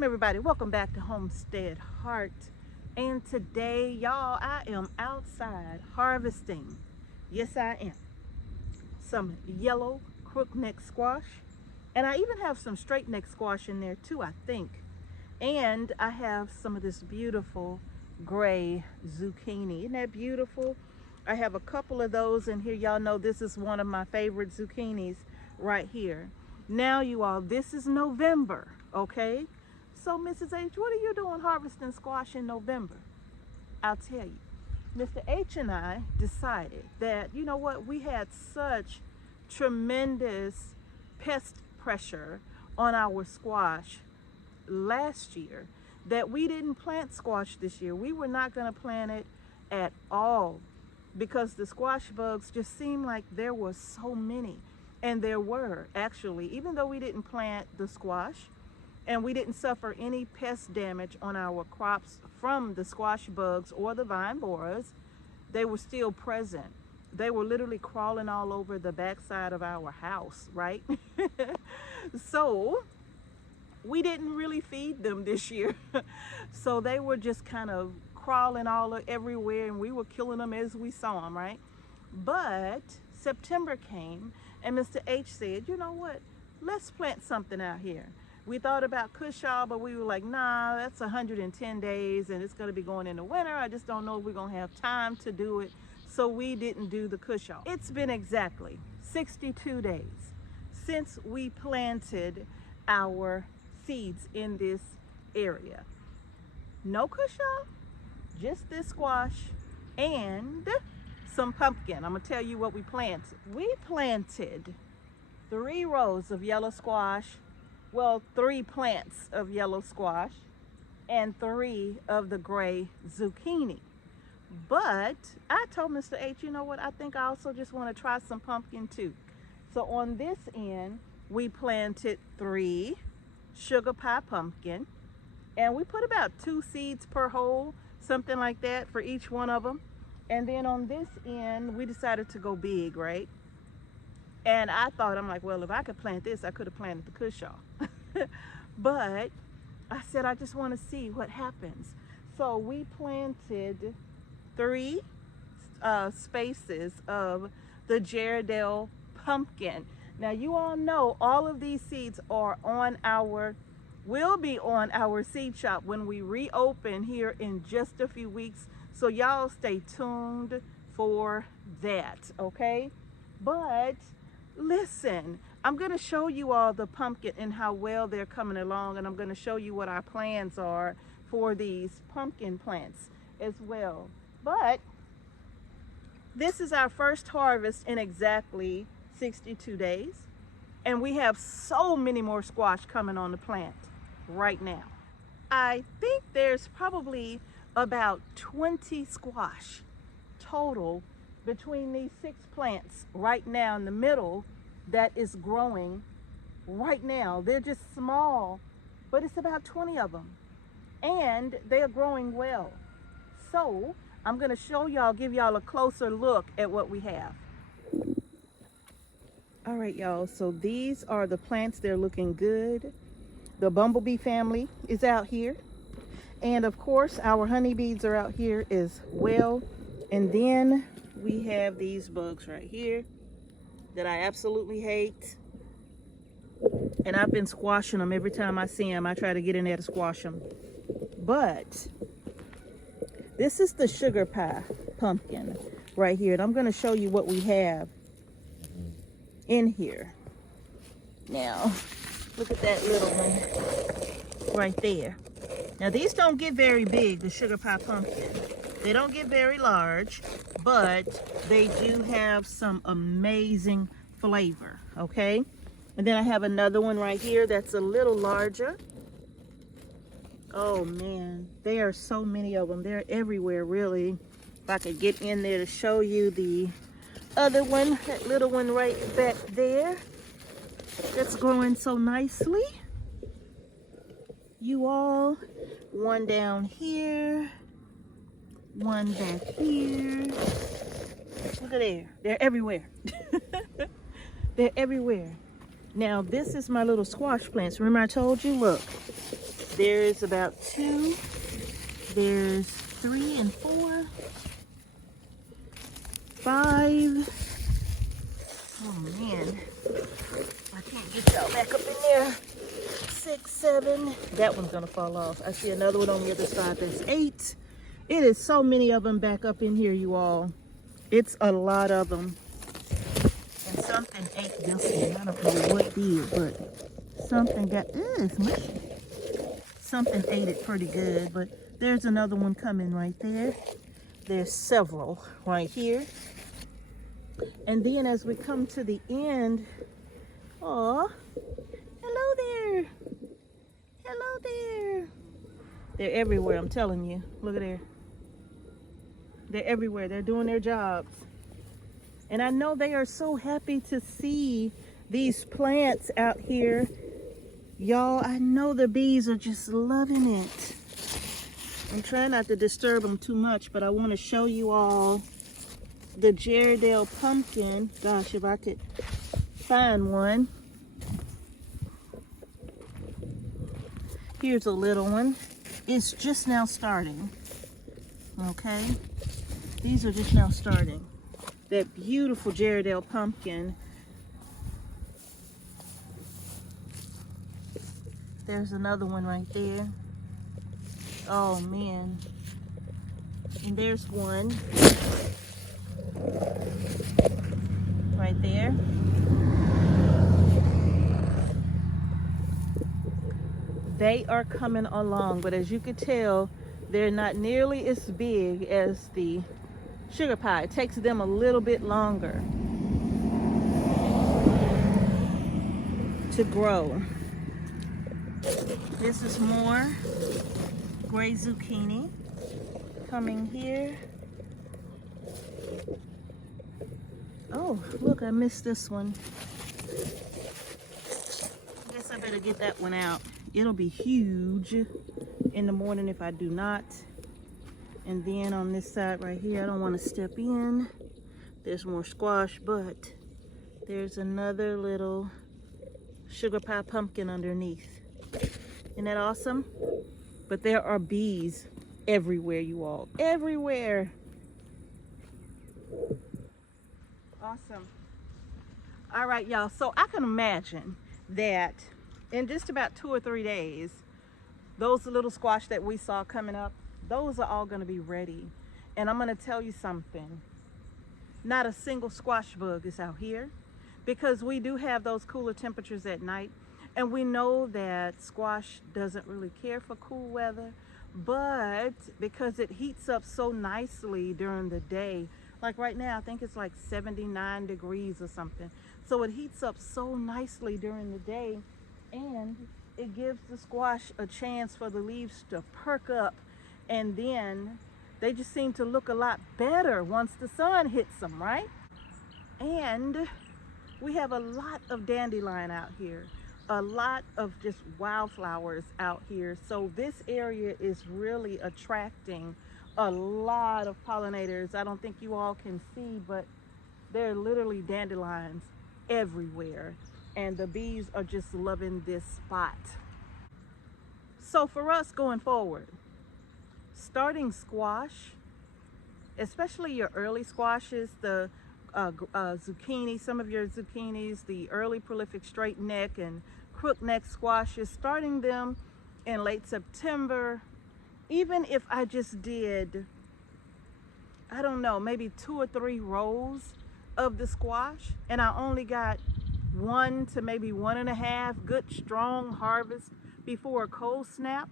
Shalom everybody, welcome back to Homestead Heart. And today, y'all, I am outside harvesting. Yes, I am. Some yellow crookneck squash. And I even have some straight neck squash in there too, I think. And I have some of this beautiful gray zucchini. Isn't that beautiful? I have a couple of those in here. Y'all know this is one of my favorite zucchinis right here. Now you all, this is November, okay? So Mrs. H, what are you doing harvesting squash in November? I'll tell you. Mr. H and I decided that, you know what, we had such tremendous pest pressure on our squash last year that we didn't plant squash this year. We were not going to plant it at all because the squash bugs just seemed like there were so many. And there were actually, even though we didn't plant the squash and we didn't suffer any pest damage on our crops from the squash bugs or the vine borers, they were still present. They were literally crawling all over the backside of our house, right? So we didn't really feed them this year. So they were just kind of crawling everywhere, and we were killing them as we saw them, right? But September came and Mr. H said, you know what, let's plant something out here. We thought about cushaw, but we were like, nah, that's 110 days and it's going to be going into winter. I just don't know if we're going to have time to do it. So we didn't do the cushaw. It's been exactly 62 days since we planted our seeds in this area. No cushaw, just this squash and some pumpkin. I'm gonna tell you what we planted. We planted 3 rows of yellow squash, well, 3 plants of yellow squash and 3 of the gray zucchini. But I told Mr. H, you know what, I think I also just want to try some pumpkin too. So on this end, we planted 3 sugar pie pumpkin, and we put about 2 seeds per hole, something like that for each one of them. And then on this end, we decided to go big, right? And I thought, I'm like, well, if I could plant this, I could have planted the cushaw. But I said, I just want to see what happens. So we planted 3 spaces of the Gerardelle pumpkin. Now you all know all of these seeds are will be on our seed shop when we reopen here in just a few weeks. So y'all stay tuned for that, okay? But listen, I'm going to show you all the pumpkin and how well they're coming along, and I'm going to show you what our plans are for these pumpkin plants as well. But this is our first harvest in exactly 62 days, and we have so many more squash coming on the plant right now. I think there's probably about 20 squash total between these 6 plants right now in the middle that is growing right now. They're just small, but it's about 20 of them, and they are growing well. So I'm going to show y'all, give y'all a closer look at what we have. All right, y'all, so these are the plants. They're looking good. The bumblebee family is out here. And of course, our honeybees are out here as well. And then we have these bugs right here that I absolutely hate. And I've been squashing them every time I see them. I try to get in there to squash them. But this is the sugar pie pumpkin right here. And I'm going to show you what we have in here. Now, look at that little one right there. Now these don't get very big, the sugar pie pumpkin. They don't get very large, but they do have some amazing flavor, okay? And then I have another one right here that's a little larger. Oh man, there are so many of them. They're everywhere, really. If I could get in there to show you the other one, that little one right back there, that's growing so nicely. You all, one down here, one back here. Look at there, they're everywhere. They're everywhere. Now this is my little squash plants. Remember I told you, look, There's about 2. There's 3 and 4. 5. Oh man, I can't get y'all back up in there. 6, 7. That one's gonna fall off. I see another one on the other side. There's 8. It is so many of them back up in here, you all. It's a lot of them. And something ate this one. I don't know what did, but something got, it's mushy. Something ate it pretty good, but there's another one coming right there. There's several right here. And then as we come to the end, oh, hello there. Hello there. They're everywhere, I'm telling you. Look at there. They're everywhere. They're doing their jobs. And I know they are so happy to see these plants out here. Y'all, I know the bees are just loving it. I'm trying not to disturb them too much, but I want to show you all the Gerardale pumpkin. Gosh, if I could find one. Here's a little one. It's just now starting. Okay? These are just now starting. That beautiful Gerardale pumpkin. There's another one right there. Oh man. And there's one right there. They are coming along, but as you can tell, they're not nearly as big as the sugar pie. It takes them a little bit longer to grow. This is more gray zucchini coming here. Oh, look, I missed this one. I guess I better get that one out. It'll be huge in the morning if I do not. And then on this side right here, I don't want to step in. There's more squash, but there's another little sugar pie pumpkin underneath. Isn't that awesome? But there are bees everywhere, you all. Everywhere. Awesome. All right, y'all. So I can imagine that in just about 2 or 3 days, those little squash that we saw coming up, those are all going to be ready. And I'm going to tell you something. Not a single squash bug is out here, because we do have those cooler temperatures at night. And we know that squash doesn't really care for cool weather, but because it heats up so nicely during the day, like right now, I think it's like 79 degrees or something. So it heats up so nicely during the day, and it gives the squash a chance for the leaves to perk up, and then they just seem to look a lot better once the sun hits them, right? And we have a lot of dandelion out here, a lot of just wildflowers out here. So this area is really attracting a lot of pollinators. I don't think you all can see, but there are literally dandelions everywhere, and the bees are just loving this spot. So for us going forward, starting squash, especially your early squashes, the zucchini, some of your zucchinis, the early prolific straight neck and crook neck squashes, starting them in late September. Even if I just did, I don't know, maybe 2 or 3 rows of the squash, and I only got 1 to maybe 1.5 good strong harvest before a cold snap,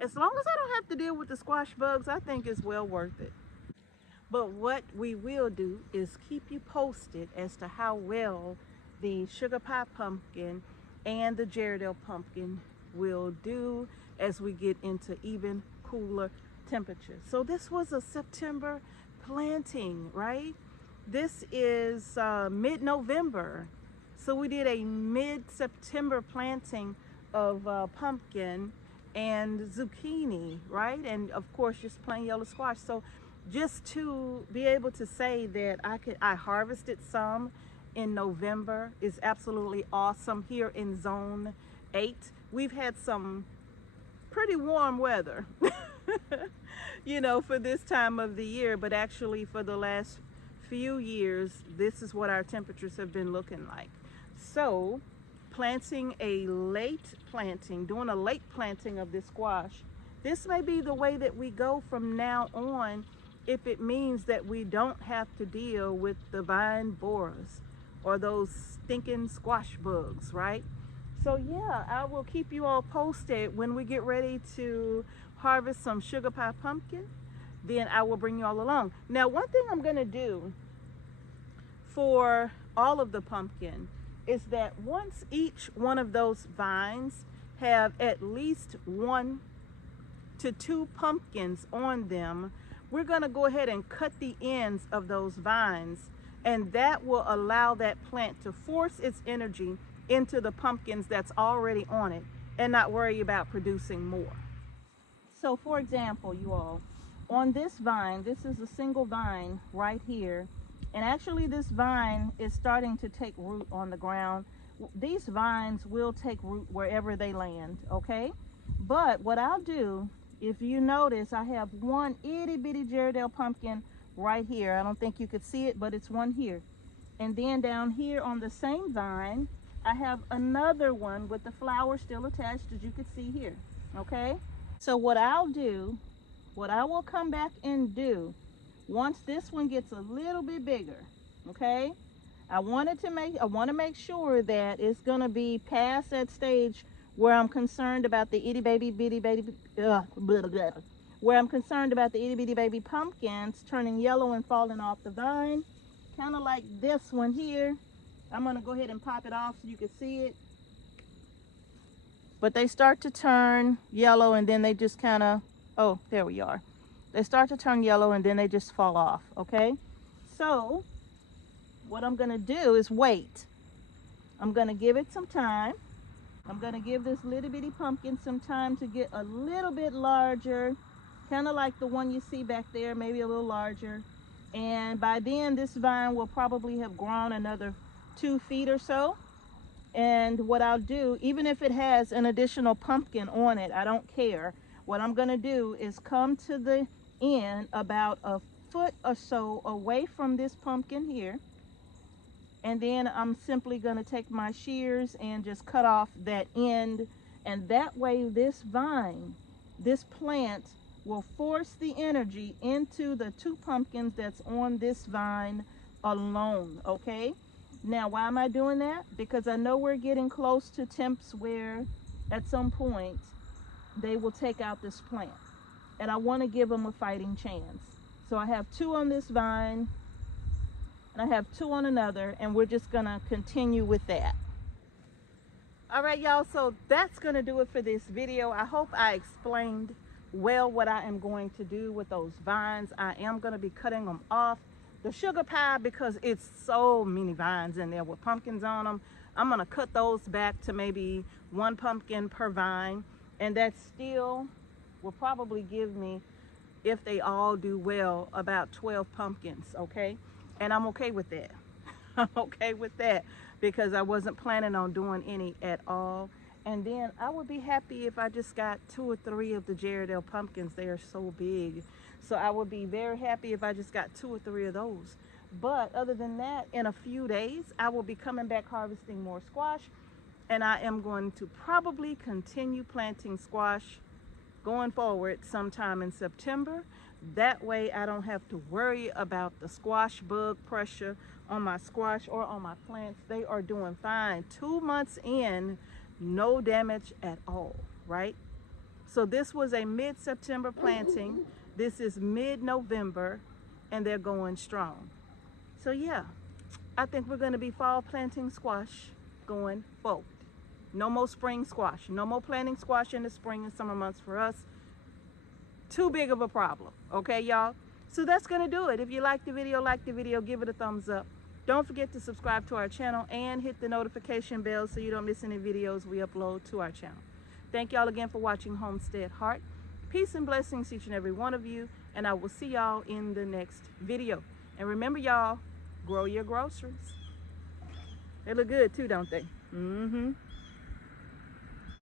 as long as I don't have to deal with the squash bugs, I think it's well worth it. But what we will do is keep you posted as to how well the sugar pie pumpkin and the Gerardale pumpkin will do as we get into even cooler temperatures. So this was a September planting, right? This is mid-November. So we did a mid-September planting of pumpkin and zucchini, right? And of course, just plain yellow squash. So just to be able to say that I harvested some in November is absolutely awesome. Here in zone 8, we've had some pretty warm weather, you know, for this time of the year. But actually for the last few years, this is what our temperatures have been looking like. So doing a late planting of this squash, this may be the way that we go from now on, if it means that we don't have to deal with the vine borers or those stinking squash bugs, right? So yeah, I will keep you all posted when we get ready to harvest some sugar pie pumpkin. Then I will bring you all along. Now, one thing I'm going to do for all of the pumpkin is that once each one of those vines have at least 1 to 2 pumpkins on them, we're going to go ahead and cut the ends of those vines, and that will allow that plant to force its energy into the pumpkins that's already on it and not worry about producing more. So for example, you all, on this vine, this is a single vine right here, and actually this vine is starting to take root on the ground. These vines will take root wherever they land, okay? But what I'll do, if you notice, I have one itty bitty Ghirardelli pumpkin right here. I don't think you could see it, but it's one here. And then down here on the same vine, I have another one with the flower still attached, as you can see here, okay? So what I'll do, what I will come back and do, once this one gets a little bit bigger, okay? I want to make sure that it's going to be past that stage where I'm concerned about the itty bitty baby, where I'm concerned about the itty bitty baby pumpkins turning yellow and falling off the vine, kind of like this one here. I'm going to go ahead and pop it off so you can see it. But they start to turn yellow and then they just kind of, oh, there we are. They start to turn yellow and then they just fall off, okay? So what I'm going to do is wait. I'm going to give it some time. I'm going to give this little bitty pumpkin some time to get a little bit larger, kind of like the one you see back there, maybe a little larger. And by then this vine will probably have grown another 2 feet or so. And what I'll do, even if it has an additional pumpkin on it, I don't care. What I'm going to do is come to the end about a foot or so away from this pumpkin here. And then I'm simply going to take my shears and just cut off that end. And that way this vine, this plant, will force the energy into the 2 pumpkins that's on this vine alone, okay? Now, why am I doing that? Because I know we're getting close to temps where at some point they will take out this plant. And I want to give them a fighting chance. So I have 2 on this vine, and I have 2 on another, and we're just going to continue with that. All right, y'all, so that's going to do it for this video. I hope I explained well what I am going to do with those vines. I am going to be cutting them off. The sugar pie, because it's so many vines in there with pumpkins on them, I'm going to cut those back to maybe 1 pumpkin per vine, and that still will probably give me, if they all do well, about 12 pumpkins, okay? And I'm okay with that. I'm okay with that because I wasn't planning on doing any at all. And then I would be happy if I just got 2 or 3 of the Ghirardelli pumpkins. They are so big. So I would be very happy if I just got 2 or 3 of those. But other than that, in a few days, I will be coming back harvesting more squash. And I am going to probably continue planting squash going forward sometime in September. That way I don't have to worry about the squash bug pressure on my squash or on my plants. They are doing fine. 2 months in, no damage at all, right? So this was a mid-September planting. This is mid-November, and they're going strong. So yeah, I think we're going to be fall planting squash going forward. No more spring squash. No more planting squash in the spring and summer months for us. Too big of a problem. Okay, y'all? So that's going to do it. If you like the video, give it a thumbs up. Don't forget to subscribe to our channel and hit the notification bell so you don't miss any videos we upload to our channel. Thank y'all again for watching Homestead Heart. Peace and blessings to each and every one of you, and I will see y'all in the next video. And remember, y'all, grow your groceries. They look good too, don't they? Mm-hmm.